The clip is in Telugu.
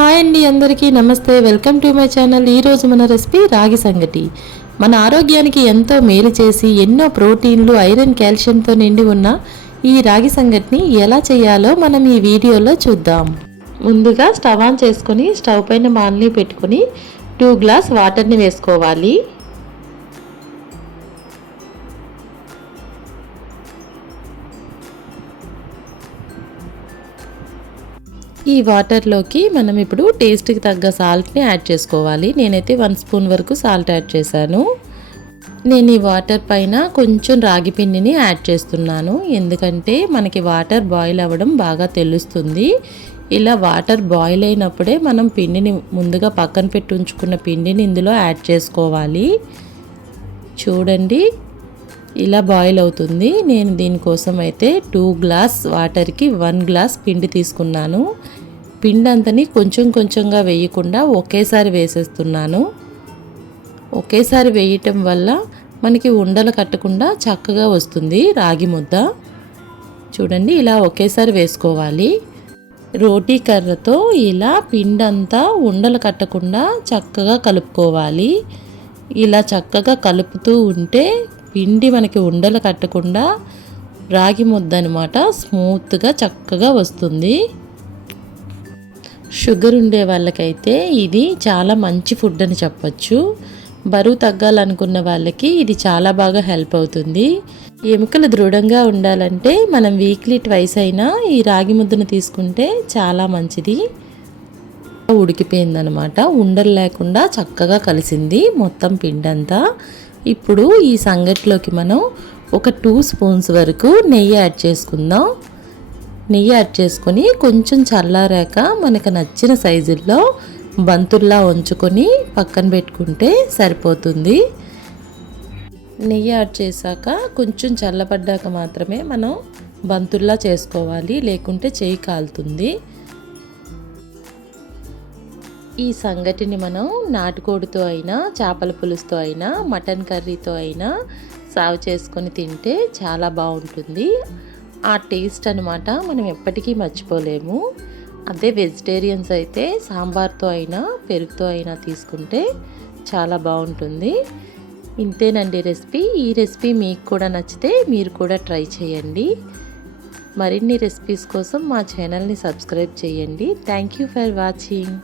హాయ్ అండి అందరికీ నమస్తే. Welcome to my channel. ఈరోజు మన రెసిపీ రాగి సంగటి. మన ఆరోగ్యానికి ఎంతో మేలు చేసి ఎన్నో ప్రోటీన్లు ఐరన్ కాల్షియంతో నిండి ఉన్న ఈ రాగి సంగటిని ఎలా చేయాలో మనం ఈ వీడియోలో చూద్దాం. ముందుగా స్టవ్ ఆన్ చేసుకొని స్టవ్ పైన మాన్లీ పెట్టుకొని టూ గ్లాస్ వాటర్ని వేసుకోవాలి. ఈ వాటర్లోకి మనం ఇప్పుడు టేస్ట్కి తగ్గ సాల్ట్ని యాడ్ చేసుకోవాలి. నేనైతే వన్ స్పూన్ వరకు సాల్ట్ యాడ్ చేశాను. నేను ఈ వాటర్ పైన కొంచెం రాగి పిండిని యాడ్ చేస్తున్నాను. ఎందుకంటే మనకి వాటర్ బాయిల్ అవ్వడం బాగా తెలుస్తుంది. ఇలా వాటర్ బాయిల్ అయినప్పుడే మనం పిండిని ముందుగా పక్కన పెట్టి ఉంచుకున్న పిండిని ఇందులో యాడ్ చేసుకోవాలి. చూడండి. ఇలా బాయిల్ అవుతుంది. నేను దీనికోసం అయితే టూ గ్లాస్ వాటర్కి వన్ గ్లాస్ పిండి తీసుకున్నాను. పిండి అంతని కొంచెం కొంచెంగా వేయకుండా ఒకేసారి వేసేస్తున్నాను. ఒకేసారి వేయటం వల్ల మనకి ఉండలు కట్టకుండా చక్కగా వస్తుంది రాగి ముద్ద. చూడండి ఇలా ఒకేసారి వేసుకోవాలి. రోటీ కర్రతో ఇలా పిండి అంతా ఉండలు కట్టకుండా చక్కగా కలుపుకోవాలి. ఇలా చక్కగా కలుపుతూ ఉంటే పిండి మనకి ఉండలు కట్టకుండా రాగి ముద్ద అనమాట స్మూత్గా చక్కగా వస్తుంది. షుగర్ ఉండే వాళ్ళకైతే ఇది చాలా మంచి ఫుడ్ అని చెప్పచ్చు. బరువు తగ్గాలనుకున్న వాళ్ళకి ఇది చాలా బాగా హెల్ప్ అవుతుంది. ఎముకలు దృఢంగా ఉండాలంటే మనం వీక్లీ ట్వైస్ అయినా ఈ రాగి ముద్దను తీసుకుంటే చాలా మంచిది. ఉడికిపోయిందనమాట. ఉండలు లేకుండా చక్కగా కలిసింది మొత్తం పిండంతా. ఇప్పుడు ఈ సంగట్లోకి మనం ఒక టూ స్పూన్స్ వరకు నెయ్యి యాడ్ చేసుకుందాం. నెయ్యి యాడ్ చేసుకొని కొంచెం చల్లారాక మనకు నచ్చిన సైజుల్లో బంతుల్లా ఉంచుకొని పక్కన పెట్టుకుంటే సరిపోతుంది. నెయ్యి యాడ్ చేశాక కొంచెం చల్లబడ్డాక మాత్రమే మనం బంతుల్లా చేసుకోవాలి లేకుంటే చేయి కాలుతుంది. ఈ సంగటిని మనం నాటుకోడితో అయినా చేపల పులుసుతో అయినా మటన్ కర్రీతో అయినా సాగు చేసుకొని తింటే చాలా బాగుంటుంది. ఆ టేస్ట్ అనమాట మనం ఎప్పటికీ మర్చిపోలేము. అదే వెజిటేరియన్స్ అయితే సాంబార్తో అయినా పెరుగుతో అయినా తీసుకుంటే చాలా బాగుంటుంది. ఇంతేనండి రెసిపీ. ఈ రెసిపీ మీకు కూడా నచ్చితే మీరు కూడా ట్రై చేయండి. మరిన్ని రెసిపీస్ కోసం మా ఛానల్ని సబ్స్క్రైబ్ చేయండి. Thank you for watching.